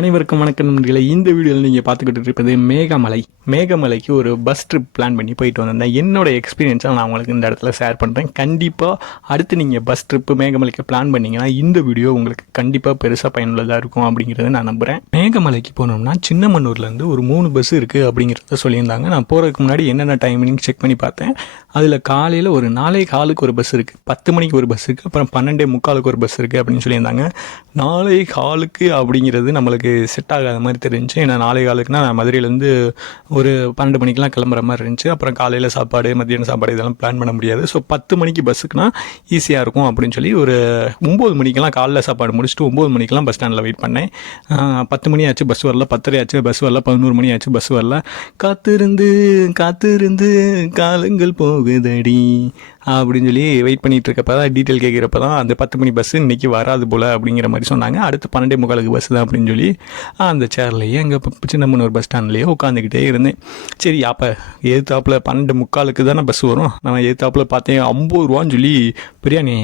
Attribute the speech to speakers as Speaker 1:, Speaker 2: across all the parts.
Speaker 1: அனைவருக்கும் வணக்கம் நண்பர்களை. இந்த வீடியோவில் நீங்கள் பார்த்துக்கிட்டு இருப்பது மேகமலை. மேகமலைக்கு ஒரு பஸ் ட்ரிப் பிளான் பண்ணி போயிட்டு வந்திருந்தேன். என்னோட எக்ஸ்பீரியன்ஸை நான் உங்களுக்கு இந்த இடத்துல ஷேர் பண்ணுறேன் கண்டிப்பாக அடுத்து நீங்கள் பஸ் ட்ரிப்பு மேகமலைக்கு பிளான் பண்ணிங்கன்னா இந்த வீடியோ உங்களுக்கு கண்டிப்பாக பெருசாக பயனுள்ளதாக இருக்கும் அப்படிங்கிறத நான் நம்புகிறேன் மேகமலைக்கு போனோம்னா சின்னமன்னூர்லேருந்து ஒரு மூணு பஸ் இருக்குது அப்படிங்கிறத சொல்லியிருந்தாங்க. நான் போகிறதுக்கு முன்னாடி என்னென்ன டைமிங் செக் பண்ணி பார்த்தேன். அதில் காலையில் ஒரு நாலே காலுக்கு ஒரு பஸ் இருக்குது பத்து மணிக்கு ஒரு பஸ் இருக்குது அப்புறம் பன்னெண்டே முக்காலுக்கு ஒரு பஸ் இருக்குது அப்படின்னு சொல்லியிருந்தாங்க. நாளை காலுக்கு அப்படிங்கிறது நம்மளுக்கு செட் ஆகாத மாதிரி தெரிஞ்சு ஏன்னா நாளை காலுக்குனா நான் மதுரையிலேருந்து ஒரு பன்னெண்டு மணிக்கெலாம் கிளம்புற மாதிரி இருந்துச்சு. அப்புறம் காலையில் சாப்பாடு மத்தியான சாப்பாடு இதெல்லாம் பிளான் பண்ண முடியாது. ஸோ பத்து மணிக்கு பஸ்ஸுக்குனா ஈஸியாக இருக்கும் அப்படின்னு சொல்லி ஒரு ஒம்பது மணிக்கெலாம் காலைல சாப்பாடு முடிச்சுட்டு ஒம்பது மணிக்கெலாம் பஸ் ஸ்டாண்டில் வெயிட் பண்ணேன். பத்து மணி ஆச்சு பஸ் வரல. பத்தரை ஆச்சு பஸ் வரல. பதினோரு மணி ஆச்சு பஸ் வரல. காத்திருந்து காத்திருந்து காலங்கள் போகுதடி. அப்படின்னு சொல்லி வெயிட் பண்ணிகிட்டு இருக்கப்ப தான் டீட்டெயில் கேட்குறப்ப தான் அந்த பத்து மணி பஸ் இன்னைக்கு வராது போல் அப்படிங்கிற மாதிரி சொன்னாங்க. அடுத்து பன்னெண்டே முக்காலுக்கு பஸ் தான் அப்படின்னு சொல்லி அந்த சேர்லேயே அங்கே சின்னமனூர் பஸ் ஸ்டாண்ட்லேயே உட்காந்துக்கிட்டே இருந்தேன். சரி அப்போ ஏத்தாப்பில் பன்னெண்டு முக்காலுக்கு தானே பஸ் வரும். நான் ஏத்தாப்பில் பார்த்தேன் ஐம்பது ரூபான்னு சொல்லி பிரியாணி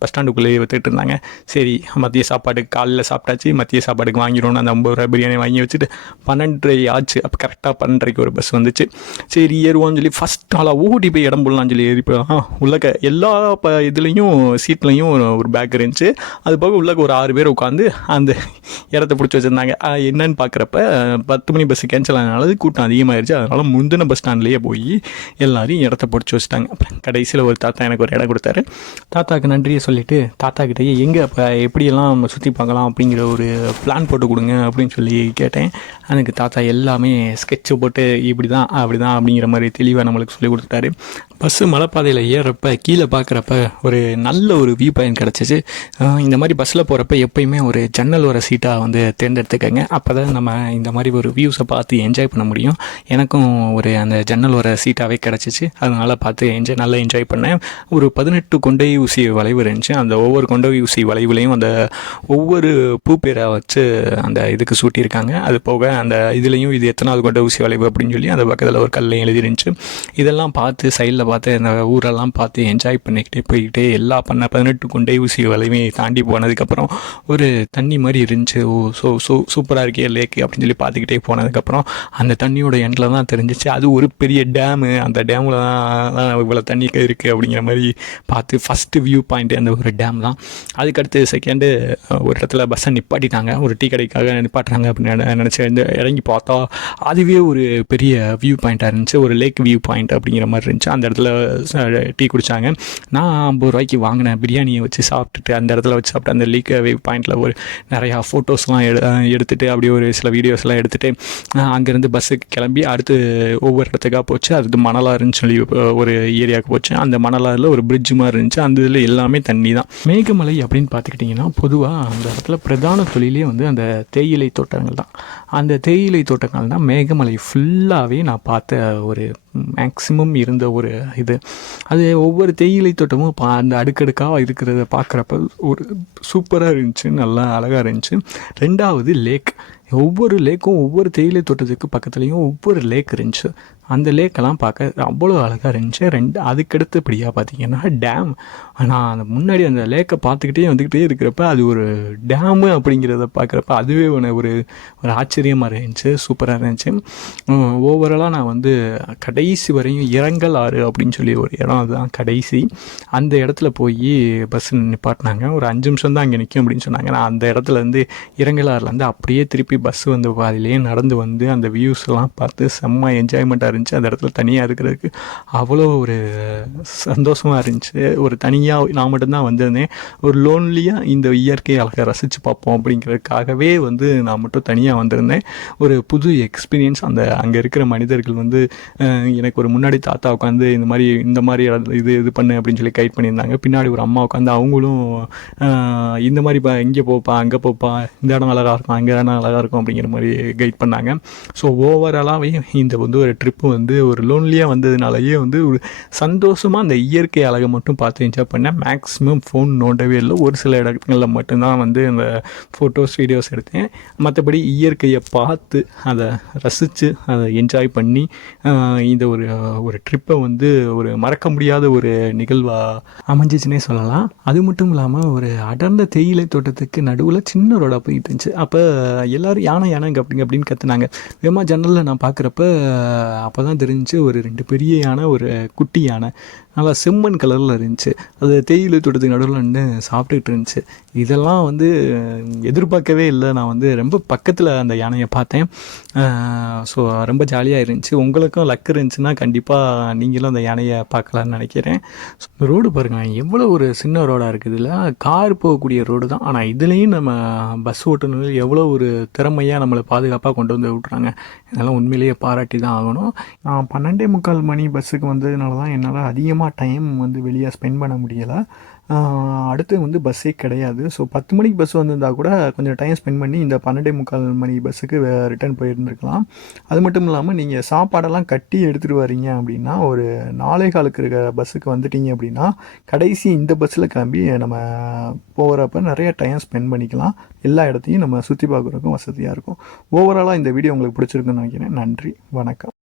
Speaker 1: பஸ் ஸ்டாண்டுக்குள்ளேயே வித்துட்டு இருந்தாங்க. சரி மதிய சாப்பாடுக்கு காலையில் சாப்பிட்டாச்சு. மதிய சாப்பாடுக்கு வாங்கிடணும் அந்த ஐம்பது ரூபா பிரியாணி வாங்கி வச்சுட்டு பன்னெண்டரை ஆச்சு. அப்போ கரெக்டாக பன்னெண்டரைக்கு ஒரு பஸ் வந்துச்சு. சரி ஏறுவான்னு சொல்லி ஃபஸ்ட் நாளாக ஓடி போய் இடம் போடலாம்னு சொல்லி ஏறி போய் உள்ளக்க எல்லா ப இதுலேயும் சீட்லேயும் ஒரு பேக் இருந்துச்சு. அது போக உள்ளக்க ஒரு ஆறு பேர் உட்காந்து அந்த இடத்த பிடிச்சி வச்சுருந்தாங்க. என்னன்னு பார்க்குறப்ப பத்து மணி பஸ் கேன்சல் ஆனனால கூட்டம் அதிகமாகிடுச்சு அதனால் முந்தின பஸ் ஸ்டாண்ட்லேயே போய் எல்லாரையும் இடத்த பிடிச்சி வச்சுட்டாங்க. அப்புறம் கடைசியில் ஒரு தாத்தா எனக்கு ஒரு இடம் கொடுத்தாரு. தாத்தாவுக்கு நன்றியை சொல்லிவிட்டு தாத்தா கிட்டேயே எங்கே இப்போ எப்படியெல்லாம் நம்ம சுற்றி பார்க்கலாம் அப்படிங்கிற ஒரு பிளான் போட்டு கொடுங்க அப்படின்னு சொல்லி கேட்டேன். எனக்கு தாத்தா எல்லாமே ஸ்கெட்சு போட்டு இப்படி தான் அப்படி தான் அப்படிங்கிற மாதிரி தெளிவாக நம்மளுக்கு சொல்லி கொடுத்துட்டாரு. பஸ்ஸு மலைப்பாதையில் ஏறுறப்ப கீழே பார்க்குறப்ப ஒரு நல்ல ஒரு வியூ பாயிண்ட் கிடச்சிச்சு. இந்த மாதிரி பஸ்ஸில் போகிறப்ப எப்பயுமே ஒரு ஜன்னல் வர சீட்டாக வந்து தேர்ந்தெடுத்துக்கங்க. அப்போ தான் நம்ம இந்த மாதிரி ஒரு வியூஸை பார்த்து என்ஜாய் பண்ண முடியும். எனக்கும் ஒரு அந்த ஜன்னல் வர சீட்டாகவே கிடச்சிச்சு. அதனால் பார்த்து என்ஜாய் நல்லா என்ஜாய் பண்ணேன். ஒரு பதினெட்டு கொண்டு ஊசி வளைவு இருந்துச்சு. அந்த ஒவ்வொரு கொண்டை ஊசி வளைவுலையும் அந்த ஒவ்வொரு பூ பேரை வச்சு அந்த இதுக்கு சூட்டியிருக்காங்க. அது போக அந்த இதுலேயும் இது எத்தனாவது கொண்ட ஊசி வளைவு அப்படின்னு சொல்லி அந்த பக்கத்தில் ஒரு கல்லையும் எழுதிருந்துச்சு இதெல்லாம் பார்த்து சைடில் பார்த்து அந்த ஊரெல்லாம் பார்த்து என்ஜாய் பண்ணிக்கிட்டே போய்கிட்டே எல்லா பண்ண பதினெட்டு கொண்டை ஊசி வளைவையும் தாண்டி போனதுக்கப்புறம் ஒரு தண்ணி மாதிரி இருந்துச்சு. ஓ ஸோ சூ சூப்பராக இருக்கே லேக்கு அப்படின்னு சொல்லி பார்த்துக்கிட்டே போனதுக்கப்புறம் அந்த தண்ணியோட எண்டில் தான் தெரிஞ்சிச்சு. அது ஒரு பெரிய டேமு அந்த டேமில் தான் இவ்வளோ தண்ணி இருக்குது அப்படிங்கிற மாதிரி பார்த்து ஃபஸ்ட்டு வியூ பாயிண்ட் அந்த ஒரு டேம் தான். அதுக்கடுத்து செகண்டு ஒரு இடத்துல பஸ்ஸை நிப்பாட்டிட்டாங்க. ஒரு டீ கடைக்காக நிப்பாட்டுறாங்க அப்படின்னு நினச்சி இந்த இறங்கி பார்த்தா அதுவே ஒரு பெரிய வியூ பாயிண்ட்டாக இருந்துச்சு. ஒரு லேக் வியூ பாயிண்ட் அப்படிங்கிற மாதிரி இருந்துச்சு. அந்த இடத்துல டீ குடித்தாங்க நான் ஐம்பது ரூபாய்க்கு வாங்கினேன். பிரியாணியை வச்சு சாப்பிட்டுட்டு அந்த இடத்துல வச்சு சாப்பிட்டு அந்த லேக் வியூ பாயிண்ட்டில் ஒரு நிறையா ஃபோட்டோஸ்லாம் எடு எடுத்துகிட்டு அப்படியே ஒரு சில வீடியோஸ்லாம் எடுத்துகிட்டு அங்கேருந்து பஸ்ஸுக்கு கிளம்பி அடுத்து ஒவ்வொரு இடத்துக்காக போச்சு. அது மணலாறுன்னு சொல்லி ஒரு ஏரியாவுக்கு போச்சு. அந்த மணலாரில் ஒரு பிரிட்ஜ் மாதிரி இருந்துச்சு. அந்த இதில் எல்லாமே தண்ணி தான் மேகமலை அப்படின்னு பார்த்துக்கிட்டிங்கன்னா பொதுவாக அந்த இடத்துல பிரதான தொழிலே வந்து அந்த தேயிலை தோட்டங்கள் தான் அந்த தேயிலை தோட்டங்கள் தான் மேகமலை ஃபுல்லாகவே நான் பார்த்த ஒரு மேக்ஸிமம் இருந்த ஒரு இது. அது ஒவ்வொரு தேயிலை தோட்டமும் பா அந்த அடுக்கடுக்காக இருக்கிறத பார்க்குறப்ப ஒரு சூப்பராக இருந்துச்சு நல்லா அழகாக இருந்துச்சு. ரெண்டாவது லேக் ஒவ்வொரு லேக்கும் ஒவ்வொரு தேயிலை தோட்டத்துக்கு பக்கத்துலேயும் ஒவ்வொரு லேக் இருந்துச்சு. அந்த லேக்கெல்லாம் பார்க்க அவ்வளோ அழகாக இருந்துச்சு. ரெண்டு அதுக்கடுத்தபடியாக பார்த்தீங்கன்னா டேம். நான் அந்த முன்னாடி அந்த லேக்கை பார்த்துக்கிட்டே வந்துக்கிட்டே இருக்கிறப்ப அது ஒரு டேமு அப்படிங்கிறத பார்க்குறப்ப அதுவே ஒன்று ஒரு ஒரு ஆச்சரியமாக இருந்துச்சு. சூப்பராக இருந்துச்சு. ஓவராலாக நான் வந்து கடைசி வரையும் இரங்கல் ஆறு அப்படின்னு சொல்லி ஒரு இடம் அதுதான் கடைசி. அந்த இடத்துல போய் பஸ் நிப்பாட்டினாங்க. ஒரு அஞ்சு நிமிஷம் தான் அங்கே நிற்கும் அப்படின்னு சொன்னாங்க. நான் அந்த இடத்துல இருந்து இரங்கலாறுலேருந்து அப்படியே திருப்பி பஸ் வந்து பாதிலேயே நடந்து வந்து அந்த வியூஸ்லாம் பார்த்து செம்ம என்ஜாய்மெண்ட்டாக இருந்துச்சு. அந்த இடத்துல தனியாக இருக்கிறதுக்கு அவ்வளோ ஒரு சந்தோஷமாக இருந்துச்சு. ஒரு தனியாக நான் மட்டும்தான் வந்திருந்தேன். ஒரு லோன்லியாக இந்த இயற்கை அழகை ரசித்து பார்ப்போம் அப்படிங்கிறதுக்காகவே வந்து நான் மட்டும் தனியாக வந்திருந்தேன். ஒரு புது எக்ஸ்பீரியன்ஸ் அந்த அங்கே இருக்கிற மனிதர்கள் வந்து எனக்கு ஒரு முன்னாடி தாத்தா உட்காந்து இந்த மாதிரி இந்த மாதிரி இது இது பண்ணு அப்படின்னு சொல்லி கைட் பண்ணியிருந்தாங்க. பின்னாடி ஒரு அம்மா உட்காந்து அவங்களும் இந்த மாதிரி பா இங்கே போப்பா அங்கே போப்பா இந்த இடம் அழகாக இருக்கும் அங்கே இடம் அழகாக இருக்கும் அப்படிங்கிற மாதிரி கைட் பண்ணாங்க. ஸோ ஓவராலாகவே இந்த வந்து ஒரு ட்ரிப்பு வந்து ஒரு லோன்லியாக வந்ததுனாலயே வந்து ஒரு சந்தோஷமாக அந்த இயற்கை அழகை மட்டும் பார்த்து என்ஜாய் பண்ணேன். மேக்ஸிமம் ஃபோன் நோண்டவே இல்லை. ஒரு சில இடங்களில் மட்டும்தான் வந்து அந்த ஃபோட்டோஸ் வீடியோஸ் எடுத்தேன். மற்றபடி இயற்கையை பார்த்து அதை ரசித்து அதை என்ஜாய் பண்ணி இந்த ஒரு ஒரு ட்ரிப்பை வந்து ஒரு மறக்க முடியாத ஒரு நிகழ்வாக அமைஞ்சிச்சுனே சொல்லலாம். அது மட்டும் இல்லாமல் ஒரு அடர்ந்த தேயிலை தோட்டத்துக்கு நடுவில் சின்ன ரோடாக போயிட்டு இருந்துச்சு. அப்போ எல்லோரும் யானை யானைங்க அப்படிங்க அப்படின்னு கற்றுனாங்க வேமா ஜன்னலில் நான் பார்க்குறப்ப அப்போ தான் தெரிஞ்சு ஒரு ரெண்டு பெரிய யானை ஒரு குட்டி யானை நல்லா செம்மண் கலரில் இருந்துச்சு. அது தேயிலை தோட்டத்துக்கு நடுவில் நின்று சாப்பிட்டுக்கிட்டு இருந்துச்சு. இதெல்லாம் வந்து எதிர்பார்க்கவே இல்லை. நான் வந்து ரொம்ப பக்கத்தில் அந்த யானையை பார்த்தேன். ஸோ ரொம்ப ஜாலியாக இருந்துச்சு. உங்களுக்கும் லக் இருந்துச்சுன்னா கண்டிப்பாக நீங்களும் அந்த யானையை பார்க்கலான்னு நினைக்கிறேன். ரோடு பாருங்கள் எவ்வளோ ஒரு சின்ன ரோடாக இருக்குது. இல்லை கார் போகக்கூடிய ரோடு தான். ஆனால் இதுலேயும் நம்ம பஸ் ஓட்டுநர்கள் எவ்வளோ ஒரு திறமையாக நம்மளை பாதுகாப்பாக கொண்டு வந்து விட்றாங்க இதெல்லாம் உண்மையிலேயே பாராட்டி தான் ஆகணும். நான் பன்னெண்டே முக்கால் மணி பஸ்ஸுக்கு வந்ததுனால தான் என்னால் அதிகமாக டைம் வந்து வெளியே ஸ்பெண்ட் பண்ண முடியலை. அடுத்து வந்து பஸ்ஸே கிடையாது. ஸோ பத்து மணிக்கு பஸ் வந்திருந்தா கூட கொஞ்சம் டைம் ஸ்பெண்ட் பண்ணி இந்த பன்னெண்டே முக்கால் மணி பஸ்ஸுக்கு ரிட்டர்ன் போயிருந்துருக்கலாம். அது மட்டும் இல்லாமல் நீங்கள் சாப்பாடெல்லாம் கட்டி எடுத்துகிட்டு வரீங்க அப்படின்னா ஒரு நாளே காலுக்கு இருக்கிற பஸ்ஸுக்கு வந்துட்டீங்க அப்படின்னா கடைசி இந்த பஸ்ஸில் கிளம்பி நம்ம போகிறப்ப நிறைய டைம் ஸ்பெண்ட் பண்ணிக்கலாம். எல்லா இடத்தையும் நம்ம சுற்றி பார்க்குறதுக்கும் வசதியாக இருக்கும். ஓவராலாக இந்த வீடியோ உங்களுக்கு பிடிச்சிருக்குன்னு நினைக்கிறேன். நன்றி. வணக்கம்.